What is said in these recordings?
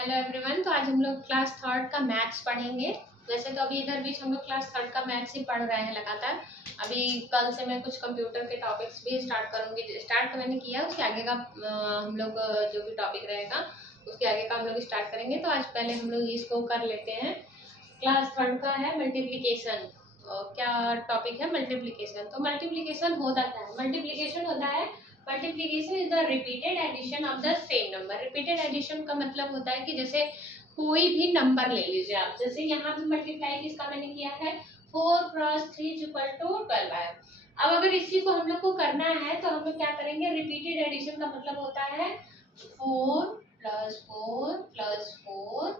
Hello everyone. तो आज हम लोग क्लास थर्ड का मैथ्स पढ़ेंगे। वैसे तो अभी इधर बीच हम लोग क्लास थर्ड का मैथ्स ही पढ़ रहे हैं लगातार। अभी कल से मैं कुछ कंप्यूटर के टॉपिक्स भी स्टार्ट करूंगी। स्टार्ट तो मैंने किया, उसके आगे का हम लोग जो भी टॉपिक रहेगा उसके आगे का हम लोग स्टार्ट करेंगे। तो आज पहले हम लोग इसको कर लेते हैं। क्लास थर्ड का है मल्टीप्लीकेशन। क्या टॉपिक है? मल्टीप्लीकेशन। तो मल्टीप्लीकेशन होता क्या है? मल्टीप्लीकेशन होता है, multiplication is the repeated addition of the same number. Repeated addition का मतलब होता है कि जैसे कोई भी नंबर ले लीजिए आप, जैसे यहाँ पे मल्टीप्लाई किसका मैंने किया है, 4 + 3 = 12 है। अब अगर इसी को हम लोग को करना है तो हम लोग क्या करेंगे, रिपीटेड एडिशन का मतलब होता है 4 + 4 + 4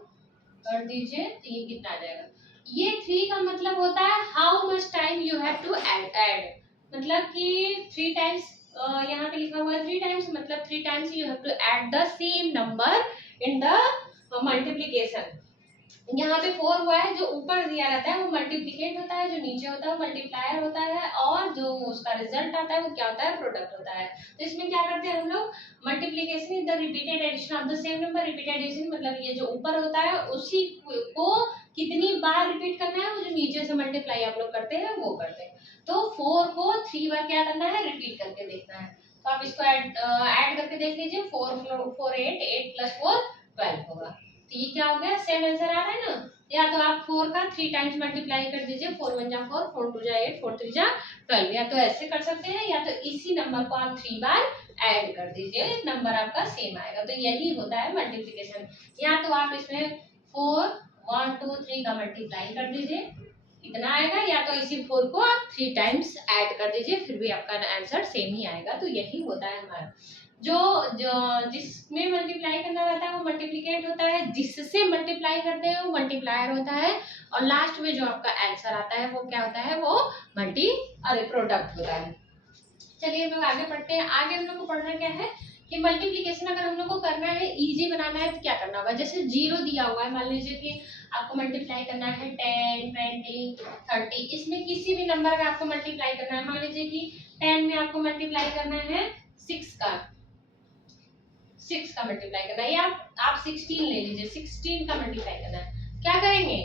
कर दीजिए तो ये कितना आ जाएगा। ये 3 का मतलब होता है how much time you have to add, मतलब कि 3 टाइम्स, यहाँ पे लिखा हुआ है 3 टाइम्स, मतलब 3 times you have to add the same number in the multiplication. यहाँ पे 4 हुआ है, जो ऊपर दिया रहता है वो मल्टीप्लिकेट होता है, जो नीचे होता है वो मल्टीप्लायर होता है, और जो उसका रिजल्ट आता है वो क्या होता है, प्रोडक्ट होता है। तो इसमें क्या करते हैं हम लोग, multiplication is the repeated addition of the same number. Repeated addition मतलब ये जो ऊपर होता है उसी को कितनी बार रिपीट करना है, वो जो नीचे से मल्टीप्लाई आप लोग करते हैं वो करते हैं। तो 4 को 3 बार क्या करना है, रिपीट करके देखना है। तो आप इसको ऐड करके देख लीजिए, 4 8 8 + 4 12 होगा। तो ये क्या हो गया, सेम आंसर आ रहा है ना। या तो आप 4 का 3 टाइम्स मल्टीप्लाई कर दीजिए, 4 × 1 = 4, 4 × 2 = 8, 4 × 3 = 12। या तो ऐसे कर सकते हैं, या तो इसी नंबर को आप 3 बार ऐड कर दीजिए, नंबर आपका सेम आएगा। तो यही होता है मल्टीप्लिकेशन। या तो आप इसमें 4 1 2 3 का मल्टीप्लाई कर दीजिए, इतना आएगा, या तो इसी 4 को आप 3 टाइम्स ऐड कर दीजिए, फिर भी आपका आंसर सेम ही आएगा। तो यही होता है हमारा जो जो जिसमें मल्टीप्लाई करना रहता है वो मल्टीप्लिकेट होता है, जिससे मल्टीप्लाई करते हैं वो मल्टीप्लायर होता है, और लास्ट में जो आपका आंसर आता है वो क्या होता है, वो प्रोडक्ट होता है। चलिए हम लोग आगे पढ़ते हैं। आगे हम लोग को पढ़ना क्या है कि मल्टीप्लिकेशन अगर हम लोग को करना है, इजी बनाना है, तो क्या करना होगा। जैसे 0 दिया हुआ है, मान लीजिए कि आपको मल्टीप्लाई करना है 10 20 30, इसमें किसी भी नंबर का आपको मल्टीप्लाई करना है। मान लीजिए कि 10 में आपको मल्टीप्लाई करना है 6 का, 6 का मल्टीप्लाई करना है, या आप 16 ले लीजिए, 16 का मल्टीप्लाई करना है। क्या करेंगे,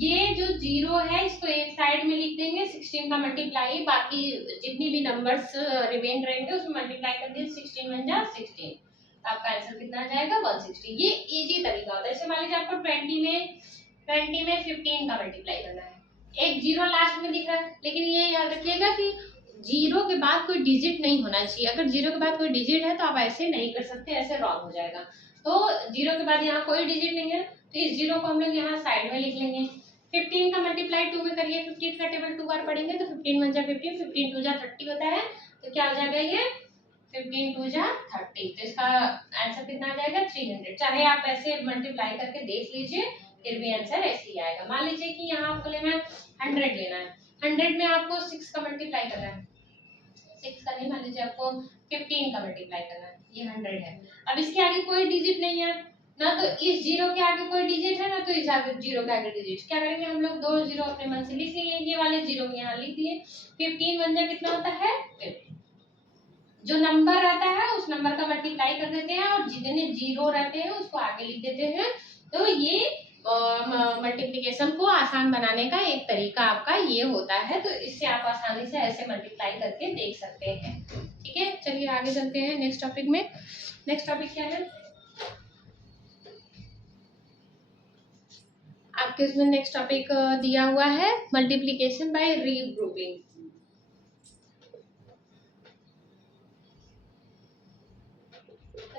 ये जो 0 है इसको एक साइड में लिख देंगे, 16 का मल्टीप्लाई, बाकी जितनी भी नंबर्स रिमेन रहेंगे उसमें मल्टीप्लाई कर दिए, 16 × 16, आपका आंसर कितना आ जाएगा, 160। ये इजी तरीका होता है। जैसे मान लीजिए आपको 20 में 15 का मल्टीप्लाई करना है, एक 0 लास्ट में दिख रहा है, लेकिन ये याद रखिएगा कि 0 के बाद कोई डिजिट नहीं होना चाहिए। अगर 0 के बाद कोई डिजिट है तो आप ऐसे नहीं कर सकते, ऐसे रॉन्ग हो जाएगा। तो 0 के बाद यहाँ कोई डिजिट नहीं है, तो इस 0 को हम लोग यहाँ साइड में लिख लेंगे। 15 का मल्टीप्लाई 2 में करिए, 15 का टेबल 2 बार पढ़ेंगे तो 15 × 1 = 15, 15 × 2 = 30 होता है। तो क्या हो जाएगा ये 15 × 2 = 30। तो इसका आंसर कितना आ जाएगा, 300। चाहे आप ऐसे मल्टीप्लाई करके देख लीजिए, फिर भी आंसर ऐसे ही आएगा। मान लीजिए कि यहाँ आपको लेना है 100 लेना है, 100 में आपको 6 का मल्टीप्लाई करना है, 6 का नहीं, मान लीजिए आपको 15 का मल्टीप्लाई करना है, ये 100 है। अब इसके आगे कोई डिजिट नहीं है ना, तो इस 0 के आगे कोई डिजिट है ना, तो इस आगे 0 के आगे डिजिट। क्या करेंगे हम लोग, 2 0 अपने मन से लिख लिए, ये वाले 0 यहाँ लिख दिए। 15 × 1 = कितना होता है 50। जो नंबर रहता है उस नंबर का मल्टीप्लाई कर देते हैं, और जितने 0 रहते हैं उसको आगे लिख देते हैं। तो ये मल्टीप्लिकेशन को आसान बनाने का एक तरीका आपका ये होता है। तो इससे आप आसानी से ऐसे मल्टीप्लाई करके देख सकते हैं। ठीक है, चलिए आगे चलते हैं नेक्स्ट टॉपिक में। नेक्स्ट टॉपिक क्या है आपके इसमें, नेक्स्ट टॉपिक दिया हुआ है मल्टीप्लिकेशन बाय रीग्रुपिंग।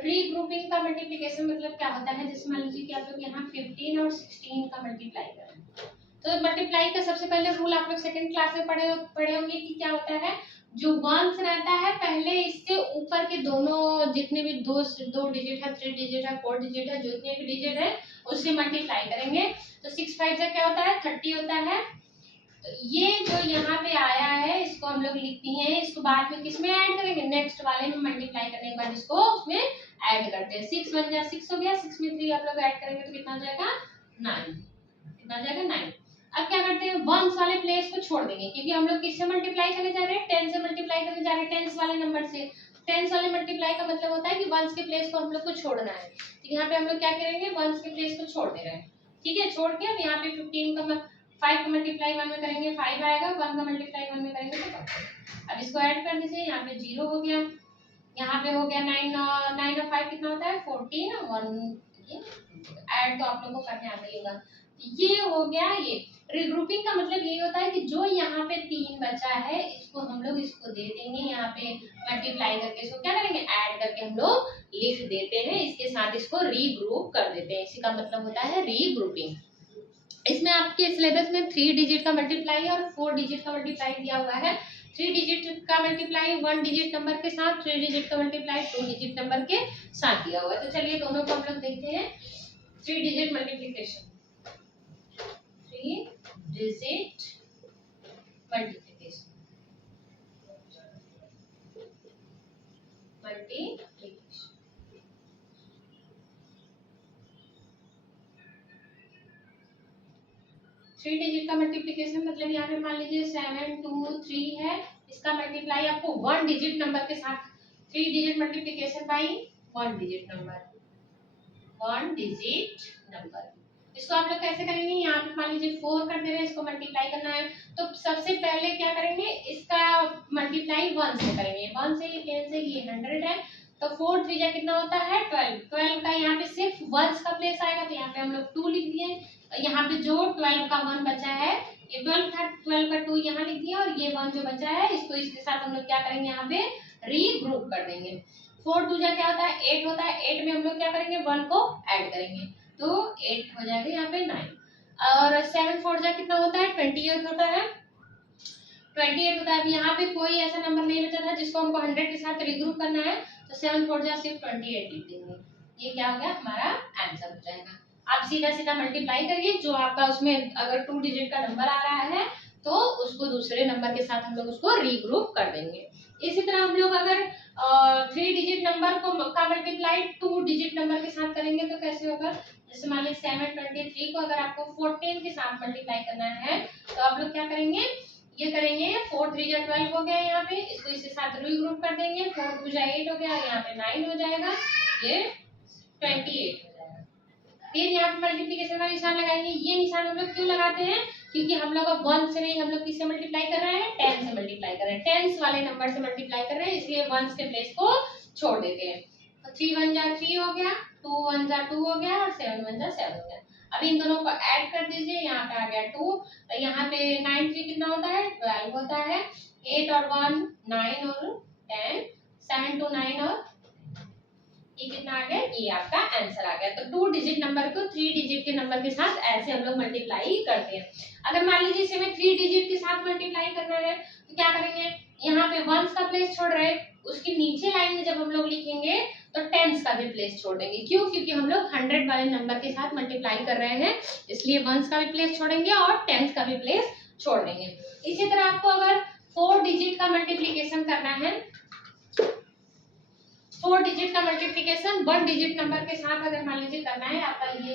रीग्रुपिंग का मल्टीप्लिकेशन मतलब क्या होता है, जैसे मान लीजिए कि आप लोग यहाँ 15 और 16 का मल्टीप्लाई करें, तो मल्टीप्लाई का सबसे पहले रूल आप लोग सेकंड क्लास में पढ़े होंगे कि क्या होता है, जो वंस रहता है पहले इससे ऊपर के दोनों जितने भी दो डिजिट है, 3 डिजिट है, 4 डिजिट है, जितने भी डिजिट है उससे मल्टीप्लाई करेंगे। तो 6 5 से क्या होता है 30 होता है। तो ये जो यहाँ पे आया है इसको हम लोग लिखते हैं, इसको बाद में किसमें ऐड करेंगे, नेक्स्ट वाले में मल्टीप्लाई करने के बाद इसको उसमें ऐड करते हैं। 6 × 1 = 6 हो गया, 6 में 3 आप लोग ऐड करेंगे तो कितना हो जाएगा 9, कितना हो जाएगा 9। अब क्या करते हैं, वंस वाले प्लेस को छोड़ देंगे, क्योंकि हम लोग किससे मल्टीप्लाई करने जा रहे हैं, 10 से मल्टीप्लाई करने जा रहे हैं, टेंस वाले नंबर से। टेंस वाले मल्टीप्लाई का मतलब होता है कि वंस के प्लेस को हम लोग को छोड़ना है। तो यहाँ पे हम लोग क्या करेंगे, वंस के प्लेस को छोड़ दे रहे हैं, ठीक है। छोड़ के अब यहाँ पे 15 का 5 का मल्टीप्लाई 1 में करेंगे 5 आएगा, 1 का मल्टीप्लाई 1 में करेंगे तो 1। अब इसको ऐड कर दीजिए, यहाँ पे 0 हो गया, यहाँ पे हो गया 9 और 5 कितना होता है 14, 1 ऐड तो आप लोगों को करने आता ही होगा। ये हो गया। ये रिग्रुपिंग का मतलब ये होता है कि जो यहाँ पे 3 बचा है इसको हम लोग इसको दे देंगे, यहाँ पे मल्टीप्लाई करके इसको क्या करेंगे ऐड करके हम लोग लिख देते हैं, इसके साथ इसको रीग्रुप कर देते हैं। इसी का मतलब होता है रीग्रुपिंग। इसमें आपके सिलेबस में 3 डिजिट का मल्टीप्लाई और 4 डिजिट का मल्टीप्लाई दिया हुआ है। 3 डिजिट का मल्टीप्लाई 1 डिजिट नंबर के साथ, 3 डिजिट का मल्टीप्लाई 2 डिजिट नंबर के साथ दिया हुआ है। तो चलिए दोनों को हम लोग देखते हैं। 3 digit multiplication, 3 digit multiplication, multiplication 3 digit का मल्टीप्लिकेशन मतलब यहाँ पे मान लीजिए 7 2 3 है, इसका मल्टीप्लाई आपको 1 डिजिट नंबर के साथ, 3 digit multiplication by 1 digit number, 1 digit number. इसको आप लोग कैसे करेंगे, यहाँ पे मान लीजिए 4 कर दे रहे हैं, इसको मल्टीप्लाई करना है तो सबसे पहले क्या करेंगे, इसका मल्टीप्लाई 1 से करेंगे, 1 से 10 से ये 100 है तो 4 3 जा कितना होता है 12, 12 का यहाँ पे सिर्फ वंस का प्लेस आएगा तो यहाँ पे हम लोग 2 लिख दिए। यहाँ पे जो 12 का 1 बचा है, ये 12 था, 12 का 2 यहाँ लिख दिया और ये 1 जो बचा है इसको इसके साथ हम लोग क्या करेंगे यहाँ पे रीग्रुप कर देंगे। 4 2 जा क्या होता है 8 होता है, 8 में हम लोग क्या करेंगे 1 को ऐड करेंगे तो 8 हो जाएगा यहाँ पे 9, और 7 4 जा कितना होता है 28 होता है, 28 होता है। अब यहाँ पे कोई ऐसा नंबर नहीं बचा था जिसको हमको 100 के साथ रीग्रुप करना है तो 7 4 जा सिर्फ 28 लिख देंगे। ये क्या हो गया हमारा आंसर हो जाएगा। आप सीधा सीधा मल्टीप्लाई करिए, जो आपका उसमें अगर 2 डिजिट का नंबर आ रहा है तो उसको दूसरे नंबर के साथ हम लोग उसको रीग्रुप कर देंगे। इसी तरह हम लोग अगर 3 डिजिट नंबर को का मल्टीप्लाई 2 डिजिट नंबर के साथ करेंगे तो कैसे होगा, जैसे मान लीजिए 723 को अगर आपको 14 के साथ मल्टीप्लाई करना है तो आप लोग क्या करेंगे, ये करेंगे 4 3 जा 12 हो गया, यहाँ पे इसको इसके साथ रीग्रुप कर देंगे, 4 2 जा 8 हो गया, यहाँ पे 9 हो जाएगा, ये 28 हो जाएगा। फिर यहाँ पे मल्टीप्लिकेशन का निशान लगाएंगे। ये निशान हम लोग क्यों लगाते हैं, क्योंकि हम लोग अब 1 से नहीं हम लोग किससे मल्टीप्लाई कर रहे हैं 10 से मल्टीप्लाई कर रहे हैं, टेंस वाले नंबर से मल्टीप्लाई कर रहे हैं, इसलिए 1 के प्लेस को छोड़ देते हैं। तो 3 1 जा 3 हो गया, 2 1 जा 2 हो गया और 7 1 जा 7 हो गया। अब इन दोनों को ऐड कर दीजिए, यहाँ पे आ गया 2, तो यहाँ पे 9 3 कितना होता है 12 होता है, 8 और 1 9 और 10, 7 2 9 और ये कितना आ गया, ये आपका आंसर आ गया। तो 2 डिजिट नंबर को 3 डिजिट के नंबर के साथ ऐसे हम लोग मल्टीप्लाई करते हैं। अगर मान लीजिए इसे में 3 डिजिट के साथ मल्टीप्लाई करना है तो क्या करेंगे, यहाँ पे वंस का प्लेस छोड़ रहे हैं, उसके नीचे लाइन में जब हम लोग लिखेंगे तो टेंस का भी प्लेस छोड़ देंगे। क्यों, क्योंकि हम लोग 100 वाले नंबर के साथ मल्टीप्लाई कर रहे हैं, इसलिए वंस का भी प्लेस छोड़ेंगे और टेंस का भी प्लेस छोड़ देंगे। इसी तरह आपको अगर 4 डिजिट का मल्टीप्लिकेशन करना है, 4 डिजिट का मल्टीप्लिकेशन 1 डिजिट नंबर के साथ अगर मान लीजिए करना है, आपका ये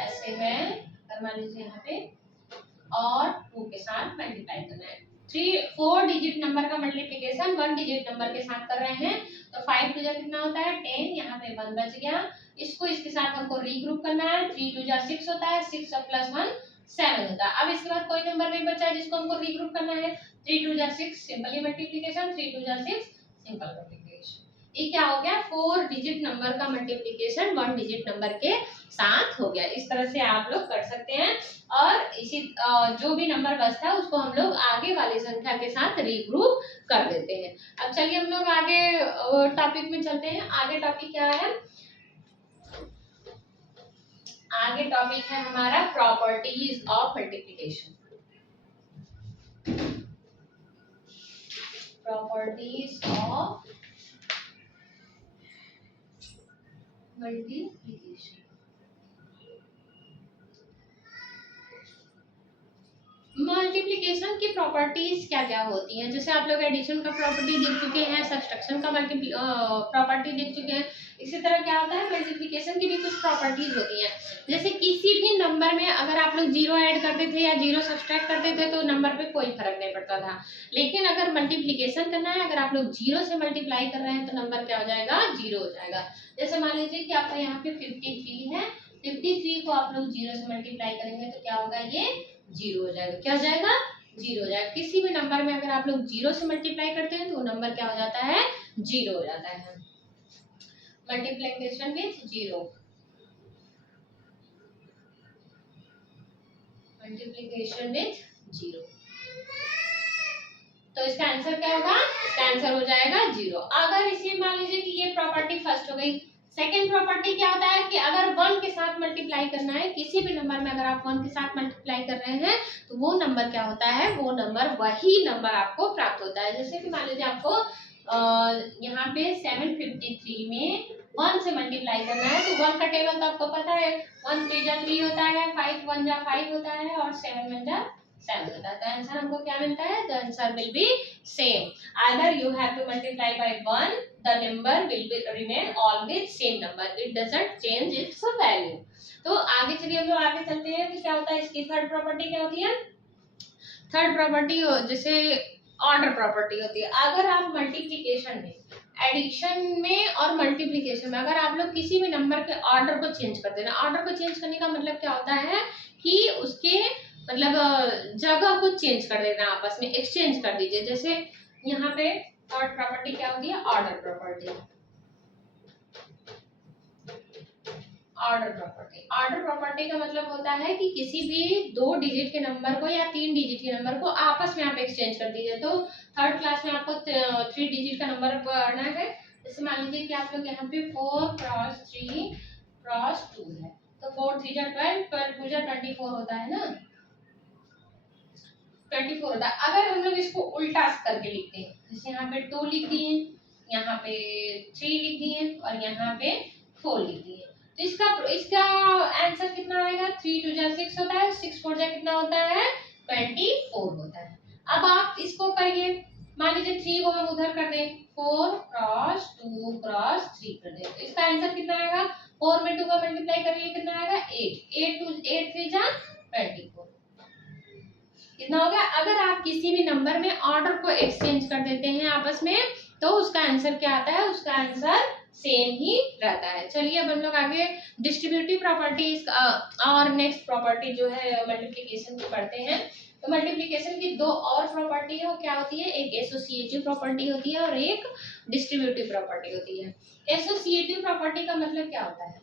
ऐसे है, अगर मान लीजिए यहाँ पे और 2 के साथ मल्टीप्लाई करना है, 4 डिजिट नंबर का मल्टीप्लिकेशन 1 डिजिट नंबर के साथ कर रहे हैं तो 5 2 जा कितना होता है 10, यहाँ पे 1 बच गया, इसको इसके साथ हमको रीग्रुप करना है, 3 2 जा 6 होता है, 6 प्लस 1 7 होता है। अब इसके बाद कोई नंबर नहीं बचा है जिसको हमको रीग्रुप करना है, 3 2 जा 6 सिंपली मल्टीप्लिकेशन, 3 2 जा 6 सिंपल मल्टीप्लिकेशन। ये क्या हो गया 4 डिजिट नंबर का मल्टीप्लिकेशन 1 डिजिट नंबर के साथ हो गया। इस तरह से आप लोग कर सकते हैं और इसी जो भी नंबर बचता है उसको हम लोग आगे वाली संख्या के साथ रीग्रुप कर देते हैं। अब चलिए हम लोग आगे टॉपिक में चलते हैं। आगे टॉपिक क्या है, आगे टॉपिक है हमारा properties of multiplication. Properties of multiplication. Multiplication की प्रॉपर्टीज क्या क्या होती हैं, जैसे आप लोग एडिशन का प्रॉपर्टी देख चुके हैं, सब्सट्रैक्शन का प्रॉपर्टी देख चुके हैं, इसी तरह क्या होता है, मल्टीप्लिकेशन की भी कुछ प्रॉपर्टीज होती हैं। जैसे किसी भी नंबर में अगर आप लोग जीरो ऐड करते थे या जीरो सब्सट्रैक्ट करते थे तो नंबर पे कोई फर्क नहीं पड़ता था, लेकिन अगर मल्टीप्लिकेशन करना है, अगर आप लोग जीरो से मल्टीप्लाई कर रहे हैं तो नंबर क्या हो जाएगा, जीरो हो जाएगा। जैसे मान लीजिए कि आपका यहाँ पे 53 है, 53 को आप लोग जीरो से मल्टीप्लाई करेंगे तो क्या होगा, ये जीरो हो जाएगा। क्या हो जाएगा, जीरो हो जाएगा। किसी भी नंबर में अगर आप लोग जीरो से मल्टीप्लाई करते हैं तो वो नंबर क्या हो जाता है, जीरो हो जाता है। Multiplication with zero, multiplication with zero, तो इसका आंसर क्या होगा, इसका आंसर हो जाएगा जीरो। अगर इसी मान लीजिए कि ये प्रॉपर्टी फर्स्ट हो गई। सेकंड प्रॉपर्टी क्या होता है कि अगर वन के साथ मल्टीप्लाई करना है, किसी भी नंबर में अगर आप वन के साथ मल्टीप्लाई कर रहे हैं तो वो नंबर क्या होता है, वो नंबर वही नंबर आपको प्राप्त होता है। जैसे कि मान लीजिए आपको यहाँ पे 753 में वन से मल्टीप्लाई करना है, तो वन का टेबल तो आपको पता है, 1 3 जा 3 होता है, 5 1 जा 5 होता है और 7 1 जा 7 होता है। तो आंसर हमको क्या मिलता है, the answer will be same. either you have to multiply by 1, the number will be remain always same number, it doesn't change its value। तो आगे चलिए हम लोग आगे चलते हैं कि क्या होता है, इसकी थर्ड प्रॉपर्टी क्या होती है। थर्ड प्रॉपर्टी जैसे ऑर्डर प्रॉपर्टी होती है। अगर आप मल्टीप्लिकेशन में, एडिशन में और मल्टीप्लिकेशन में अगर आप लोग किसी भी नंबर के ऑर्डर को चेंज कर देना, ऑर्डर को चेंज करने का मतलब क्या होता है कि उसके मतलब जगह को चेंज कर देना, आपस में एक्सचेंज कर दीजिए। जैसे यहाँ पे थर्ड प्रॉपर्टी क्या होती है, order property. Order property, order property का मतलब होता है कि किसी भी 2 डिजिट के नंबर को या 3 डिजिट के नंबर को आपस में आप एक्सचेंज कर दीजिए। तो थर्ड क्लास में आपको 3 डिजिट का नंबर पढ़ना है। जैसे मान लीजिए कि आप लोग यहाँ पे 4 क्रॉस 3 क्रॉस 2 है, तो 4 3 जा 12, 12 2 जा 24 होता है ना, 24 होता है। अगर हम लोग इसको उल्टा करके लिखते हैं, जैसे यहाँ पे 2 लिख दिए, यहाँ पे 3 लिख दिए और यहाँ पे 4 लिख दिए, तो इसका आंसर कितना आएगा, 3 2 जा 6 होता है, 6 4 जा कितना होता है, 24 होता है। अब आप इसको करिए, मान लीजिए 3 को हम उधर कर दें, 4 क्रॉस 2 क्रॉस 3 कर दें, तो इसका आंसर कितना आएगा, 4 में 2 का मल्टीप्लाई करिए कितना आएगा, 8 8 3 जा 24 कितना हो गया। अगर आप किसी भी नंबर में ऑर्डर को एक्सचेंज कर देते हैं आपस में तो उसका आंसर क्या आता है, उसका आंसर सेम ही रहता है। चलिए अब हम लोग आगे डिस्ट्रीब्यूटिव प्रॉपर्टीज और नेक्स्ट प्रॉपर्टी जो है मल्टीप्लिकेशन की पढ़ते हैं। तो मल्टीप्लिकेशन की 2 और प्रॉपर्टी है, वो क्या होती है, एक एसोसिएटिव प्रॉपर्टी होती है और एक डिस्ट्रीब्यूटिव प्रॉपर्टी होती है। एसोसिएटिव प्रॉपर्टी का मतलब क्या होता है,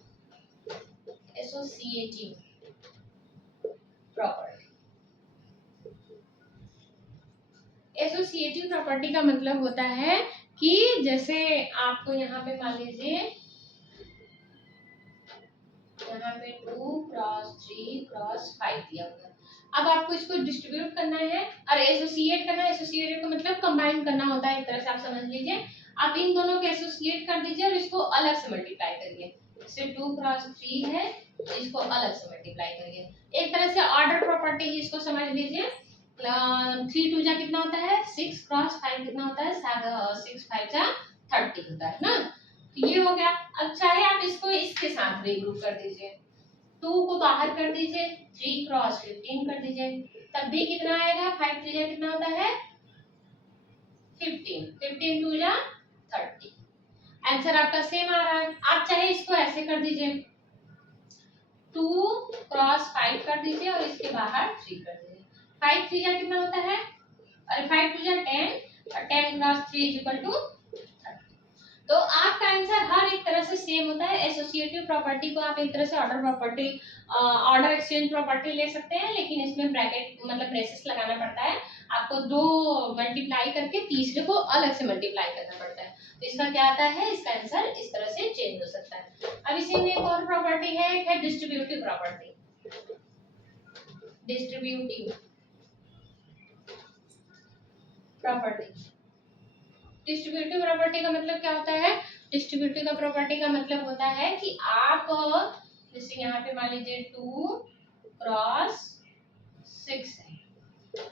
एसोसिएटिव प्रॉपर्टी, एसोसिएटिव प्रॉपर्टी का मतलब होता है कि जैसे आपको यहाँ पे मान लीजिए यहाँ पे 2 क्रॉस 3 क्रॉस 5 दिया हुआ है। अब आपको इसको डिस्ट्रीब्यूट करना है और एसोसिएट करना है। एसोसिएट का मतलब कंबाइन करना होता है, एक तरह से आप समझ लीजिए। आप इन दोनों को एसोसिएट कर दीजिए और इसको अलग से मल्टीप्लाई करिए। जैसे 2 क्रॉस 3 है, इसको अलग से मल्टीप्लाई करिए। एक तरह से ऑर्डर प्रॉपर्टी ही इसको समझ लीजिए। 3 2 जा कितना होता है, 6 क्रॉस 5 कितना होता है, 6 5 जा 30 होता है ना। तो ये हो गया। अब चाहे आप इसको इसके साथ रीग्रुप कर दीजिए, 2 को बाहर कर दीजिए, 3 क्रॉस 15 कर दीजिए, तब भी कितना आएगा, 5 3 जा कितना होता है 15, 15 2 जा 30। आंसर आपका सेम आ रहा है। आप चाहे इसको ऐसे कर दीजिए, 2 क्रॉस 5 कर दीजिए और इसके बाहर 3 कर दीजिए, 5 3 जा कितना होता है, अरे 5 2 जा 10 और 10 क्रॉस 3 इज इक्वल टू 30। तो आपका आंसर हर एक तरह से सेम होता है। एसोसिएटिव प्रॉपर्टी को आप एक तरह से order property, order exchange property ले सकते हैं, लेकिन इसमें ब्रैकेट मतलब ब्रेसेस लगाना पड़ता है। आपको 2 मल्टीप्लाई करके तीसरे को अलग से मल्टीप्लाई करना पड़ता है। तो इसका क्या आता है, इसका आंसर इस तरह से चेंज हो सकता है। अब इसी में एक और प्रॉपर्टी है, एक है distributive property. Distributive property, distributive property का मतलब क्या होता है, डिस्ट्रीब्यूटिव का प्रॉपर्टी का मतलब होता है कि आप जैसे यहाँ पे मान लीजिए 2 क्रॉस 6 है,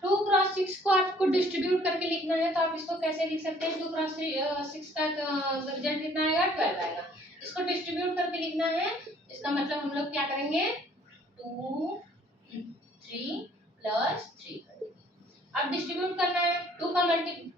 2 क्रॉस 6 को आपको डिस्ट्रीब्यूट करके लिखना है, तो आप इसको कैसे लिख सकते हैं, 2 क्रॉस 6 का रिजल्ट कितना आएगा, 12 आएगा। इसको डिस्ट्रीब्यूट करके लिखना है, इसका मतलब हम लोग क्या करेंगे 2 3 प्लस 3। अब डिस्ट्रीब्यूट करना है,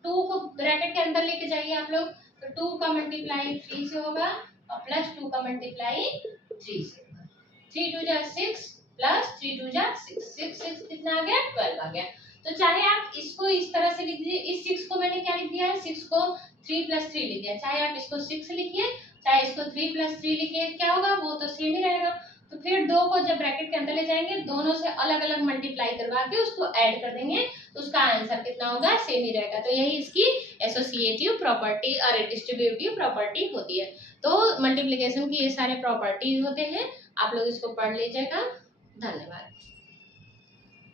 2 को ब्रैकेट के अंदर लेके जाइए आप लोग, तो 2 का मल्टीप्लाई 3 से होगा और प्लस 2 का मल्टीप्लाई 3 से होगा। 3 2 जा 6 प्लस 3 2 जा 6, 6 कितना आ गया 12 आ गया। तो चाहे आप इसको इस तरह से लिख दीजिए, इस 6 को मैंने क्या लिख दिया है, 6 को 3 प्लस 3 लिख दिया, चाहे आप इसको 6 लिखिए चाहे इसको 3 प्लस 3 लिखिए, क्या होगा वो तो सेम ही रहेगा। तो फिर 2 को जब ब्रैकेट के अंदर ले जाएंगे, दोनों से अलग अलग मल्टीप्लाई करवा के उसको ऐड कर देंगे, तो उसका आंसर कितना होगा सेम ही रहेगा। तो यही इसकी एसोसिएटिव प्रॉपर्टी और डिस्ट्रीब्यूटिव प्रॉपर्टी होती है। तो मल्टीप्लिकेशन की ये सारे प्रॉपर्टीज होते हैं, आप लोग इसको पढ़ लीजिएगा। धन्यवाद।